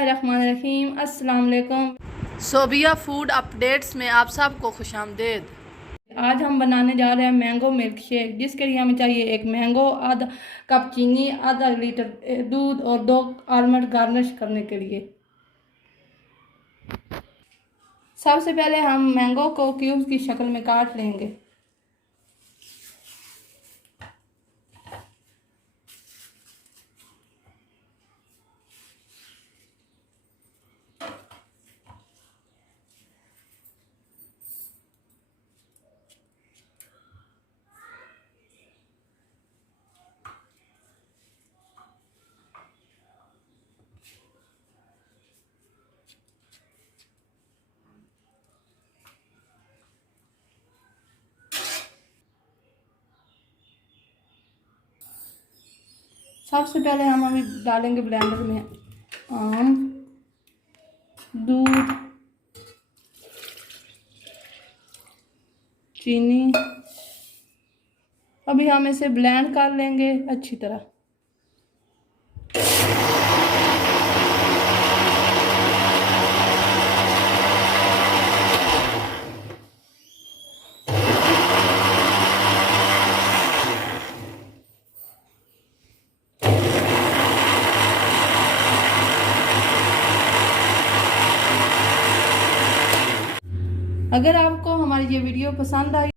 बिस्मिल्लाहिर्रहमानिर्रहीम। अस्सलाम वालेकुम। सोबिया फूड अपडेट्स में आप सबको खुशामदीद। आज हम बनाने जा रहे हैं मैंगो मिल्क शेक, जिसके लिए हमें चाहिए एक मैंगो, आधा कप चीनी, आधा लीटर दूध और 2 आलमंड गार्निश करने के लिए। सबसे पहले हम मैंगो को क्यूब्स की शक्ल में काट लेंगे। सबसे पहले हम अभी डालेंगे ब्लेंडर में आम, दूध, चीनी। अभी हम इसे ब्लेंड कर लेंगे अच्छी तरह। अगर आपको हमारी ये वीडियो पसंद आई